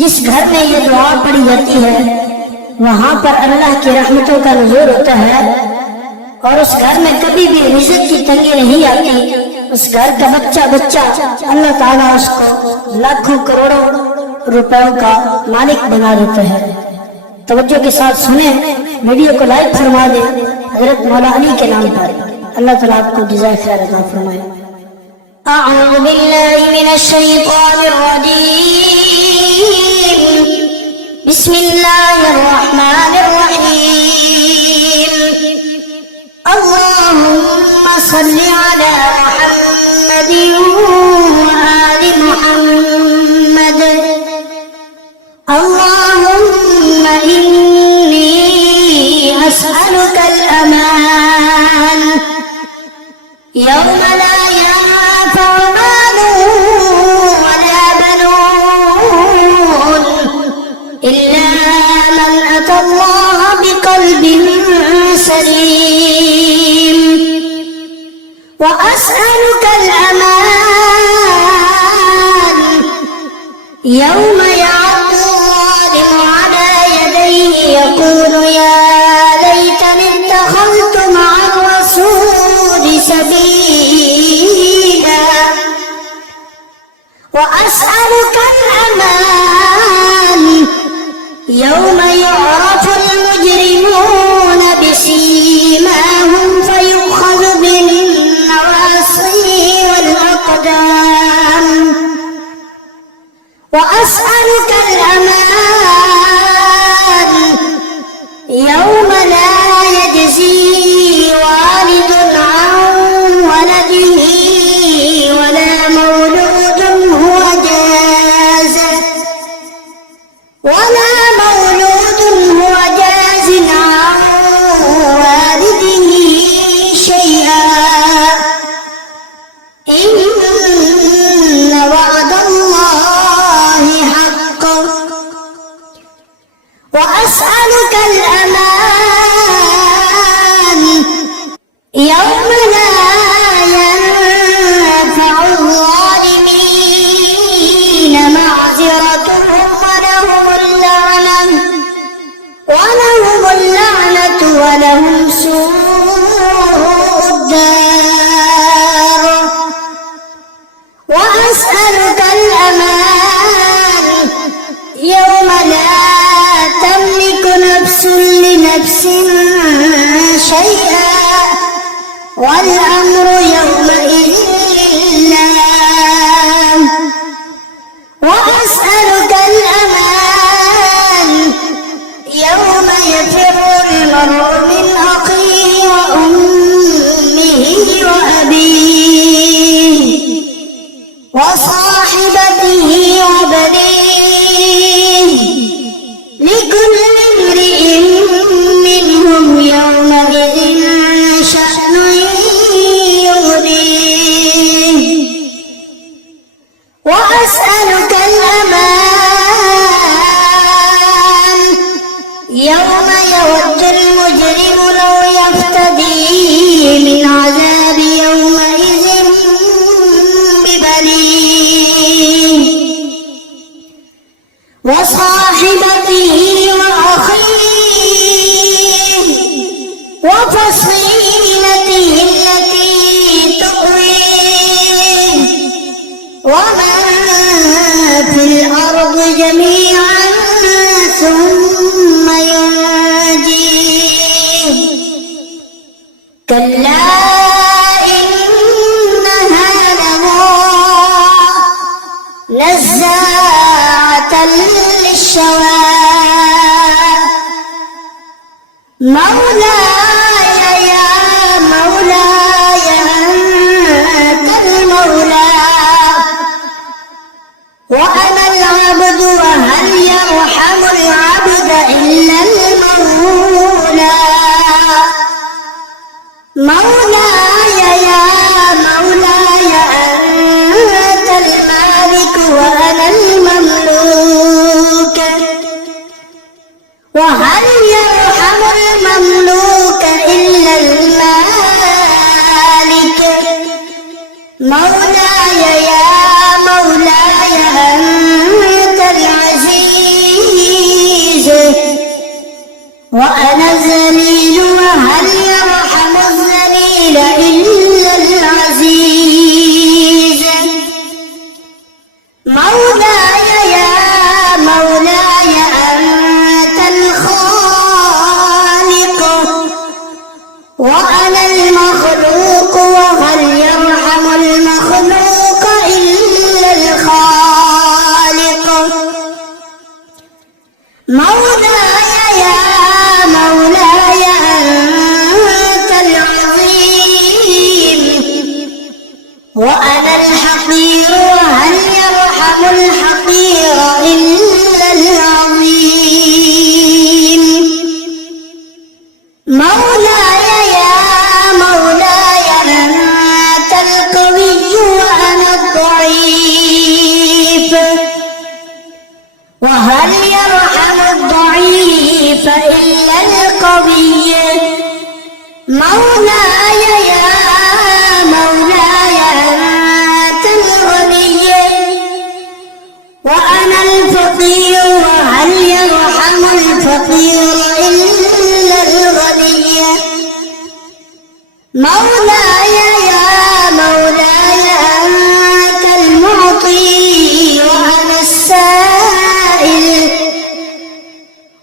जिस घर में ये दुआ पढ़ी जाती है वहाँ पर अल्लाह की रहमतों का नुज़ूल होता है और उस घर में कभी भी रिज़्क़ की तंगी नहीं आती। उस घर का बच्चा अल्लाह ताला उसको लाखों करोड़ों रुपयों का मालिक बना देता है। तवज्जो के साथ सुने, वीडियो को लाइक फरमा दे हज़रत मौला अली के नाम पर। अल्लाह ताला आपको जज़ाए खैर अता फरमाए। अऊज़ु बिल्लाहि मिनश शैतानिर रजीम। बिस्मिल्लाहिर रहमानिर रहीम। अल्लाहुम्मा सल्लि अला मुहम्मदिन व आलि मुहम्मद। अल्लाहुम्मा इन्नी अस्अलुकल अमान यौम ला यंफउ मालुन वला बनून इल्ला मन अतल्लाह बिक़ल्बिन सलीम। व अस्अलुकल अमान यौम यअद्दु ज़ालिमु अला यदैहि यक़ूलु या लैतनी इत्तख़ज़्तु मअर रसूलि सबीला। व अस्अलुकल अमान यौम यु'रफुल मुजरिमूना बिसीमाहुम फयु'ख़ज़ु बिन्नवासिय वल अक़दाम। व अस्अलुकल अमान यौम ला यजज़ी वालिदुन अन वलदिही वला मौलूदुन हुवा जाज़िन अन वालिदिही शैआ। इन्न वअदल्लाहि हक़्क़। व अस्अलुकल अमान यौम ला यंफउ ज़ालिमीन मअज़िरतुहुम वलहुमुल लअनतु वलहुम सू'ुद दार। व अस्अलुकल अमान यौम ला तमलिकु नफ्सुन लिनफ्सिन शैआ वल अम्रु यौमइज़िन लिल्लाह। व अस्अलुकल अमान यौम यफ़िर्रुल मर्'ु मिन अख़ीहि व उम्मिहि व अबीहि व साहिबतिहि व बनीहि लिकुल्लि इम्रि'इन मिनहुम यौमइज़िन शअनुन युग़नीहि। व अस्अलुकल अमान यौम यवद्दुल मुजरिमु लौ यफ्तदी मिन अज़ाबि यौमइज़िन बिबनीहि व साहिबतिहि व अख़ीहि व फसीलतिहि अल्लती तु'वीहि व मन फिल अर्दि जमीअन सुम्मा युनजीहि। कल्ला इन्नहा नज़्ज़ाअतन लिश्शवा। मौलाय या मौलाय अंतल मौला व अनल अब्दु व हल यरहमुल अब्द इल्लल मौला। मौलाय या मौलाय अंतल मालिक व अनल ममलूक व हल यरहमुल ममलूक مولاي يا مولاي أنت العظيم وأنا الحقير وهل يرحم الحقير إلا العظيم. مولاي يا مولاي أنت القوي وأنا الضعيف وهل يرحم الضعيف إلا القوي. مولاي يا مولاي أنت الغني وأنا الفقير وهل يرحم الفقير إلا الغني. مولاي يا مولاي أنت المعطي وأنا السائل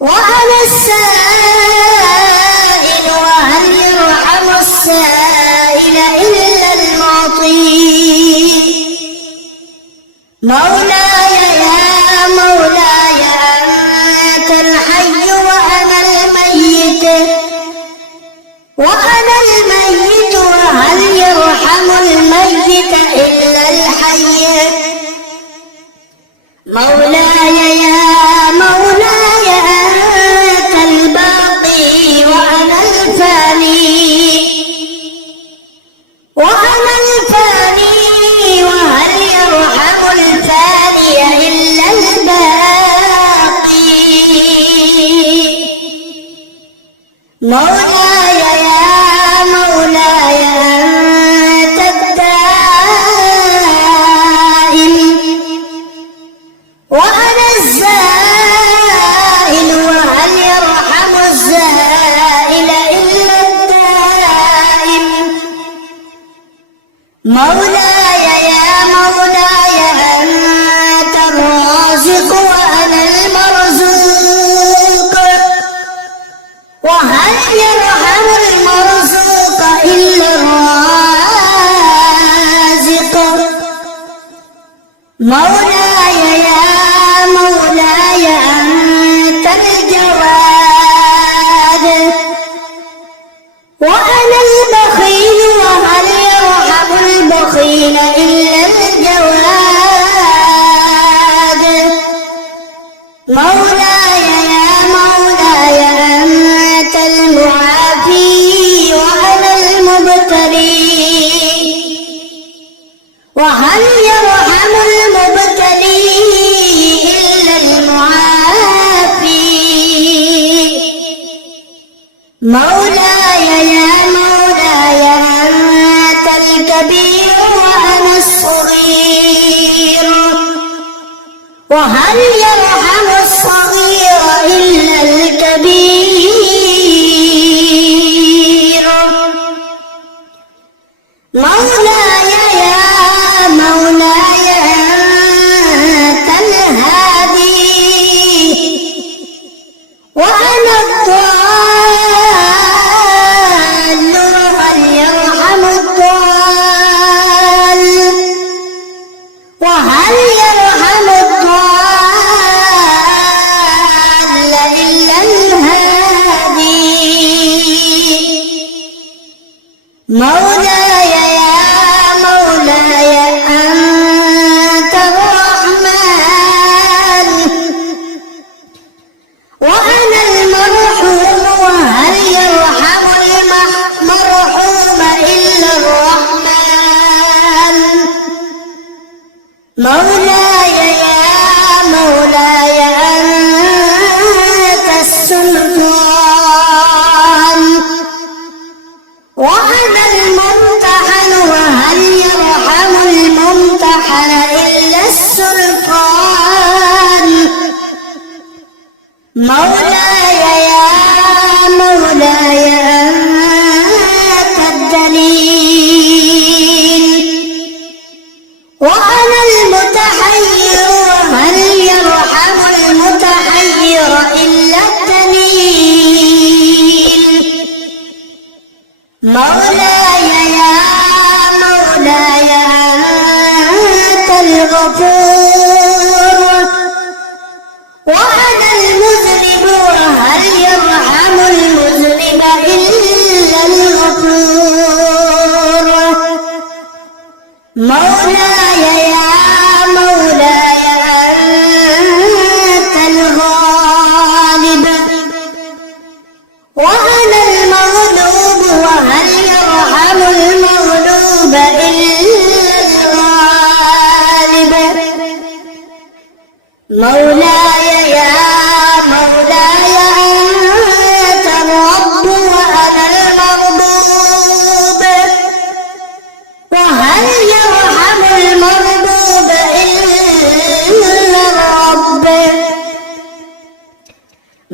وهل يرحم السائل إلا المعطي. مولاي يا مولاي أنت الحي وأنا الميت وهل يرحم الميت إلا الحي. مولاي يا مولاي أنت الباقي وأنا الفاني وهل يرحم الفاني إلا الباقي. مولاي يا مولاي أنت الدائم وأنا الزائل وهل يرحم الزائل إلا الدائم. مولاي يا مولاي أنت الرازق وأنا المرزوق وهل يرحم المرزوق إلا الرازق. مولاي يا مولاي أنت الجواد وأنا البخيل وهل يرحم البخيل إلا الجواد. مولاي يا مولاي أنت المعافي وأنا المبتلي وهل يرحم المبتلي إلا المعافي. مولاي يا مولاي أنت الكبير وأنا الصغير وهل يرحم الصغير إلا الكبير. مولاي يا مولاي أنت الهادي وأنا الضال وهل يرحم الضال وهل يرحم الضال إلا الهادي. مولاي يا مولاي أنت الرحمن وأنا المرحوم وهل يرحم المرحوم إلا الرحمن. مولاي يا مولاي أنت السلطان وأنا الممتحن وهل يرحم الممتحن إلا السلطان. مولاي يا مولاي أنت الدليل وأنا المتحير وهل يرحم المتحير إلا الدليل. مولاي يا مولاي أنت الغفور وأنا المذنب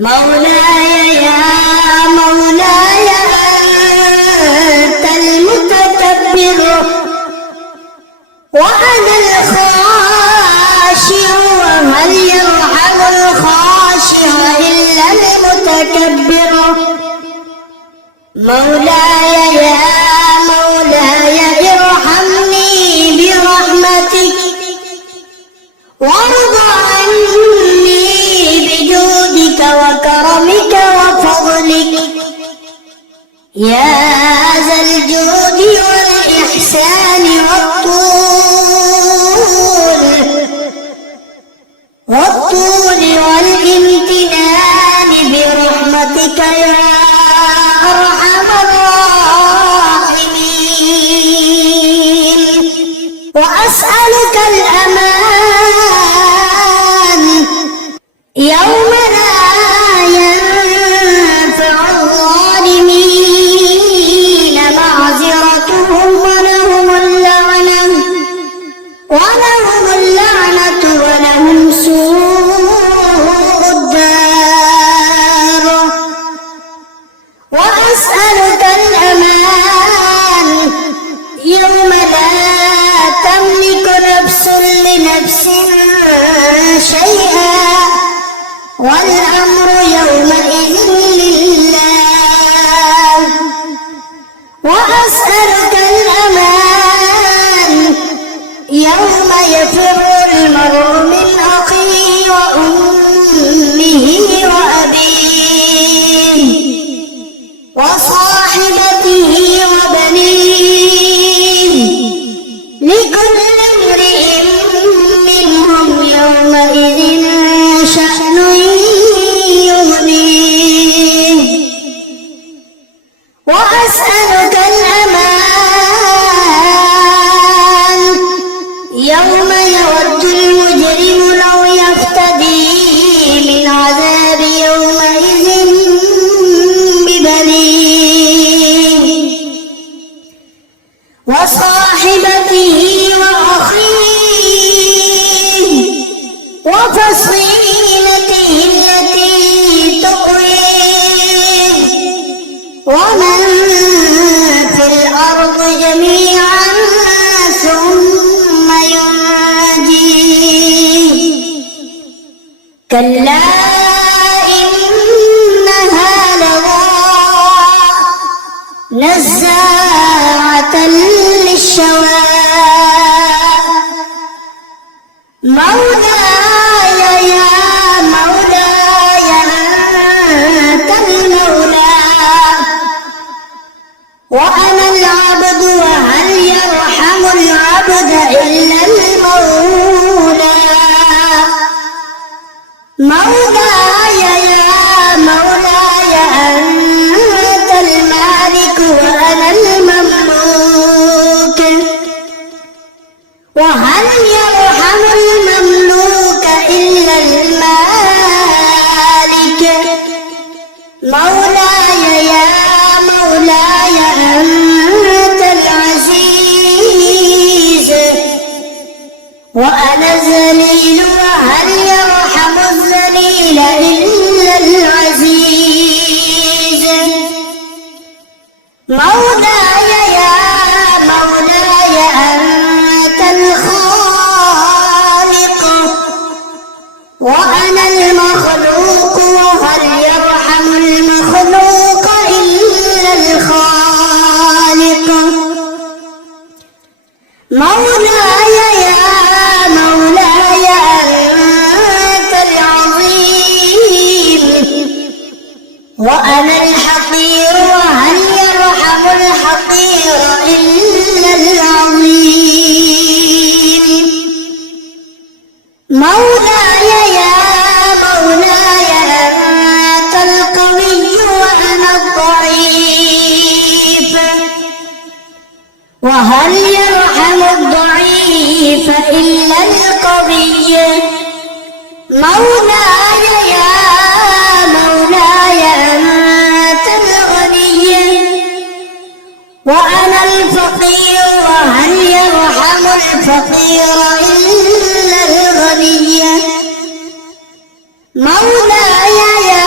مولاي يا مولاي أنت المتكبر وأنا الخاشع وهل يرحم الخاشع إلا المتكبر مولاي يا مولاي ارحمني برحمتك وارض عني بجودك وكرمك وفضلك يا ذا الجود والإحسان والطول والامتنان برحمتك يا أرحم الراحمين وأسألك الأمان يوم لا ينفع الظالمين معذرتهم ولهم اللعنة ولهم سوء الدار وأسألك الأمان يوم لا تملك نفس لنفس شيئا والأمر يومئذ لله وأسألك الأمان يوم يفر المرء من أخيه وأمه وأبيه وصاحبته وبنيه لكل امرئ منهم يومئذ شأن يغنيه وأسألك الأمان يوم يود المجرم لو يفتدي من عذاب يومئذ ببنيه وصاحبته وأخيه وفصيلته التي تؤويه ومن في الأرض جميعا ثم ينجيه كلا إنها لظى نزاعة للشوى مولاي يا مولاي أنت المولى وأنا العبد وهل يرحم العبد إلا المولى مولاي يا مولاي أنت المالك وأنا المملوك وهل يرحم المملوك إلا المالك مولاي يا مولاي أنت العزيز وأنا الذليل وهل يرحم الذليل إلا العزيز مولاي يا مولاي أنت الخالق وأنا المخلوق وهل يرحم المخلوق إلا الخالق مولاي يا مولاي أنت العظيم وأنا الحقير وهل يرحم الحقير إلا العظيم مولاي يا مولاي أنت القوي وأنا الضعيف وهل يرحم الضعيف إلا القوي مولاي يا مولاي أنت الغني وأنا الفقير وهل يرحم الفقير إلا الغني مولاي يا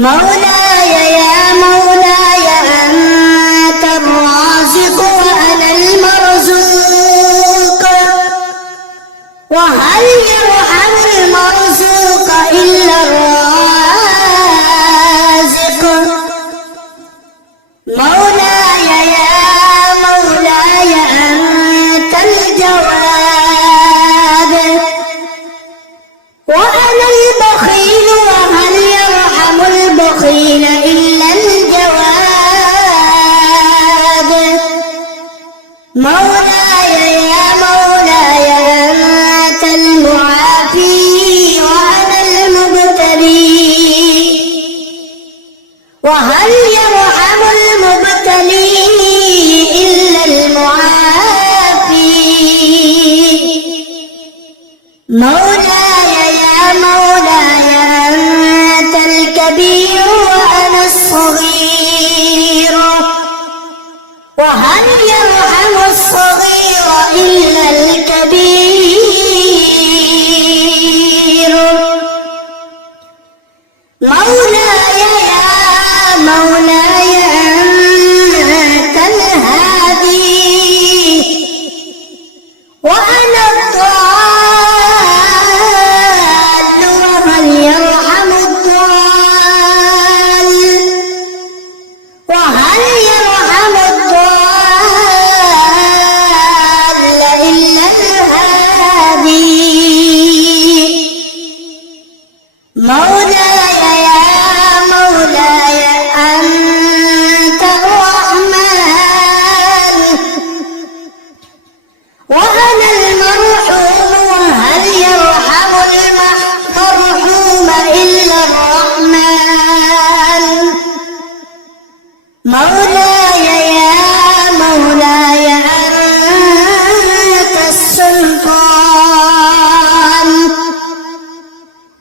مولاي يا مولاي أنت الرازق وأنا المرزوق، وهل يرحم المرزوق إلا الرازق. مولاي يا مولاي أنت الجواد وأنا البخيل، وهل يرحم البخيل إلا الجواد. مولاي يا مولاي أنت المعافي وأنا المبتلي، وهل يرحم المبتلي إلا المعافي. مولاي يا مولاي أنت الكبير وأنا الصغير، وهل يرحم الصغير إلا الكبير. مولاي يا مولاي أنت الهادي وأنا الضال، وهل يرحم الضال، وهل يرحم الضال إلا الهادي. مولاي يا مولاي أنت الرحمن وأنا المرحوم، وهل يرحم المرحوم إلا الرحمن. مولاي يا مولاي أنت السلطان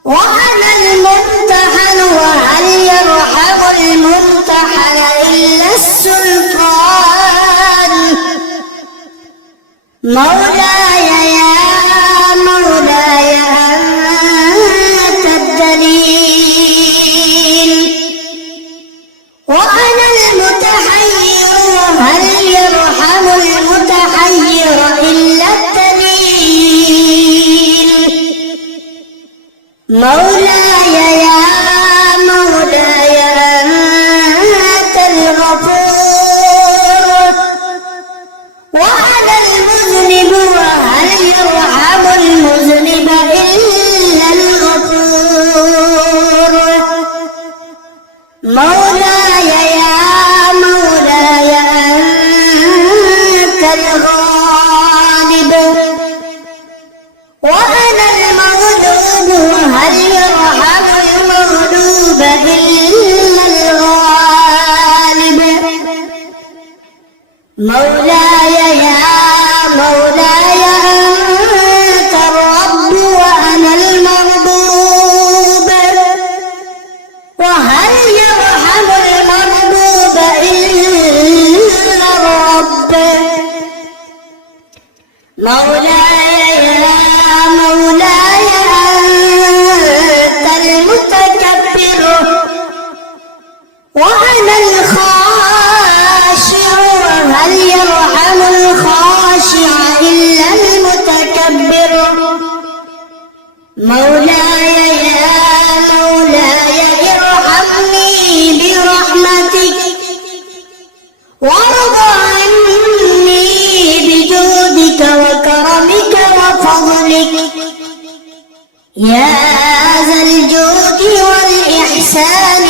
وأنا الممتحن، وهل يرحم الممتحن إلا السلطان. مولاي يا مولاي أنت الدليل وأنا المتحير، وهل يرحم المتحير إلا الدليل. مولاي يا مولاي أنت الغفور وأنا المذنب، وهل يرحم المذنب إلا الغفور. مولاي يا مولاي أنت الغالب وأنا المغلوب، وهل يرحم المغلوب إلا الغالب. مولاي يا مولاي أنت الرب وأنا المربوب، وهل يرحم المربوب إلا الرب. مولاي يا مولاي أنت المتكبر وأنا الخاشع، وهل يرحم الخاشع إلا المتكبر. مولاي يا مولاي ارحمني برحمتك وارض عني بجودك وكرمك وفضلك يا ذا الجود والإحسان